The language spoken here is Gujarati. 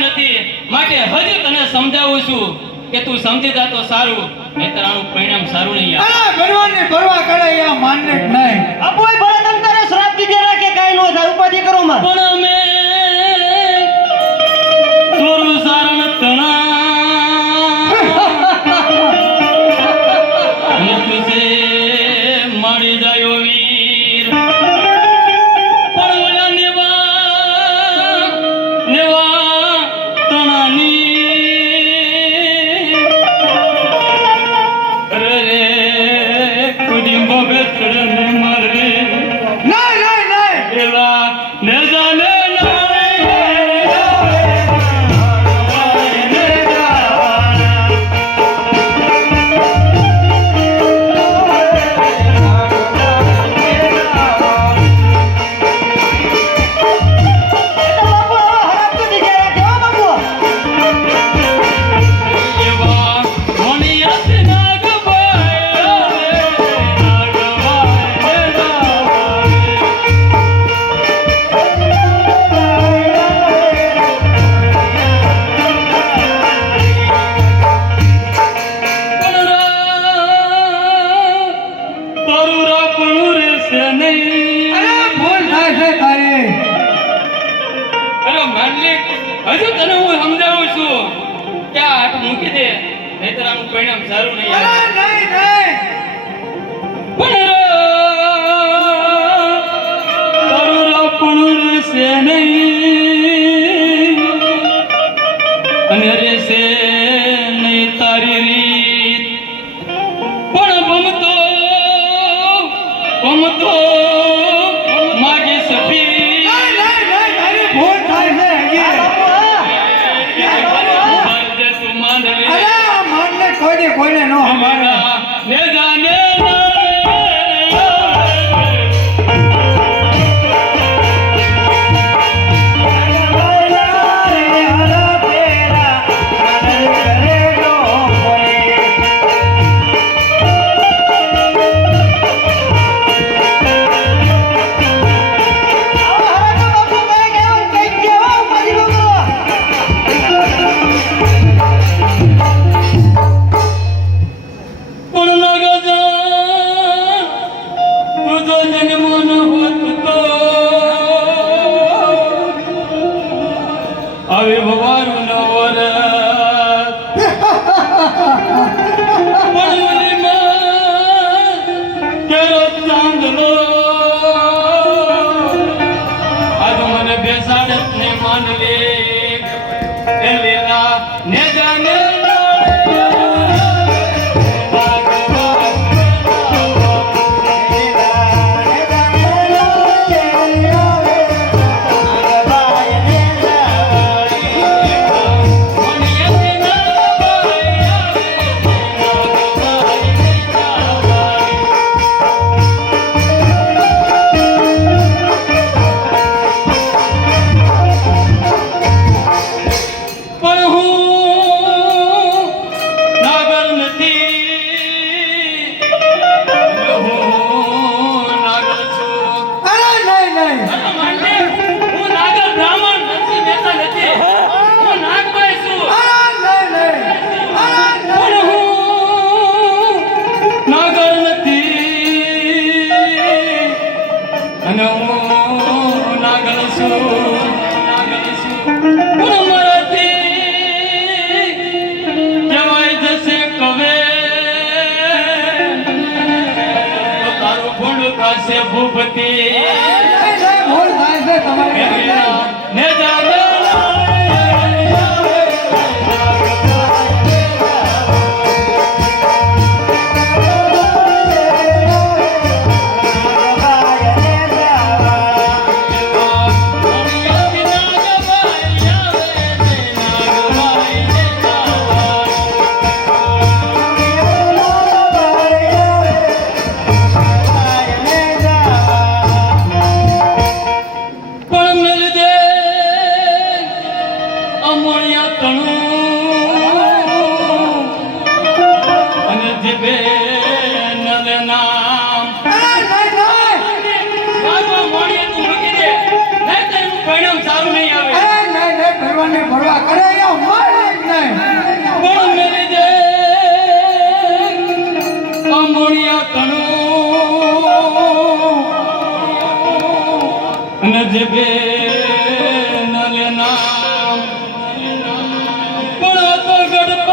નથી, માટે હજુ તને સમજાવું છું કે તું સમજી જા તો સારું, નહીંતર આનું પરિણામ સારું નહીં આવે. અરે ભગવાનની પરવા કરે યા માનને જ નહીં. અપોય ભલે તમ તારે શ્રાપ દીધે રાખે કાઈ નો થાય ઉપાધિ કરો માં. પણ અમે થોડું સારણ તણા તુસે મારી જાયો વીર, પણ ઓલા નેવા તણાની રે કુડી મોગે ચડને મારે નહીં એલા ને જાને હજુ તને હું સમજાવું છું કે આ હાથ મૂકી દે, નહીંતર આનું પરિણામ સારું નહીં આવે. તારું રાપણું રહેશે નહીં અને રહેશે નહીં તારી રીત, પણ ભમતો માગી સફી કોઈને નો હમારા ને જાને આવે ભવારું નવર કેરો ચાંદલો આજ મને બેસાડત ને માનલે એ લેલા ને જાને ભૂપતિ ભૂલ થાય છે તમારે ને જાને ભરવા કરે જગે ન લેના પણ તો ગઢ